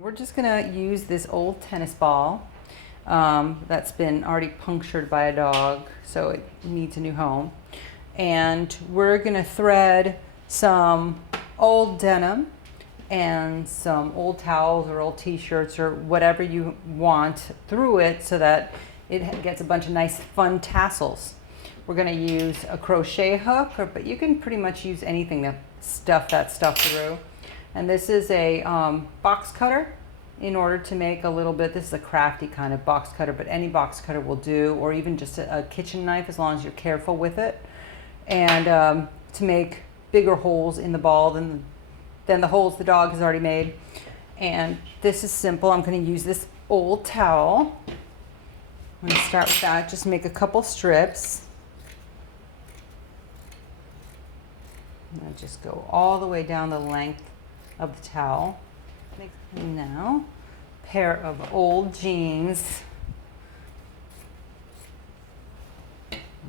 We're just gonna use this old tennis ball that's been already punctured by a dog, so it needs a new home. And we're gonna thread some old denim and some old towels or old t-shirts or whatever you want through it so that it gets a bunch of nice fun tassels. We're gonna use a crochet hook, but you can pretty much use anything to stuff that stuff through. And this is a box cutter in order to make a little bit. This is a crafty kind of box cutter, but any box cutter will do, or even just a kitchen knife as long as you're careful with it. And to make bigger holes in the ball than the holes the dog has already made. And this is simple. I'm going to use this old towel. I'm going to start with that. Just make a couple strips. And I just go all the way down the length of the towel. And now, pair of old jeans.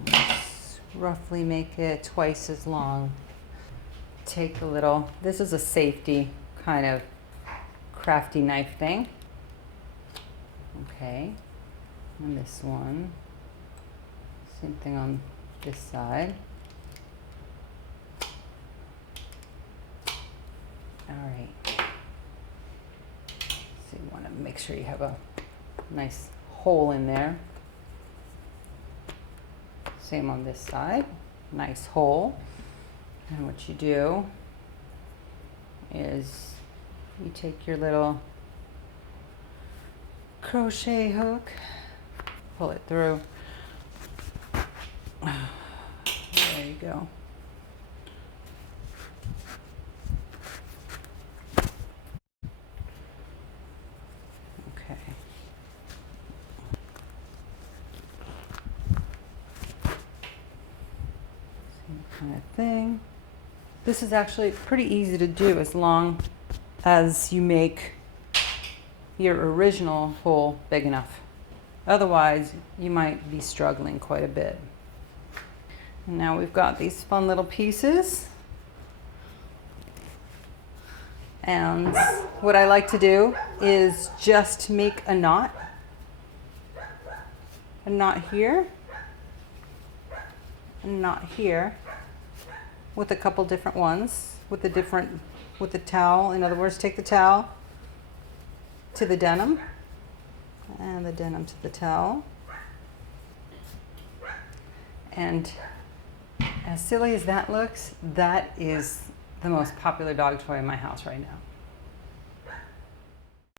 Just roughly make it twice as long. Take a little, this is a safety kind of crafty knife thing. Okay, and this one, same thing on this side. All right. So you want to make sure you have a nice hole in there. Same on this side, nice hole. And what you do is you take your little crochet hook, pull it through. There you go. Okay. Same kind of thing. This is actually pretty easy to do as long as you make your original hole big enough. Otherwise, you might be struggling quite a bit. And now we've got these fun little pieces. And what I like to do is just make a knot here, a knot here, with a couple different ones, with the towel. In other words, take the towel to the denim and the denim to the towel. And as silly as that looks, that is the most popular dog toy in my house right now.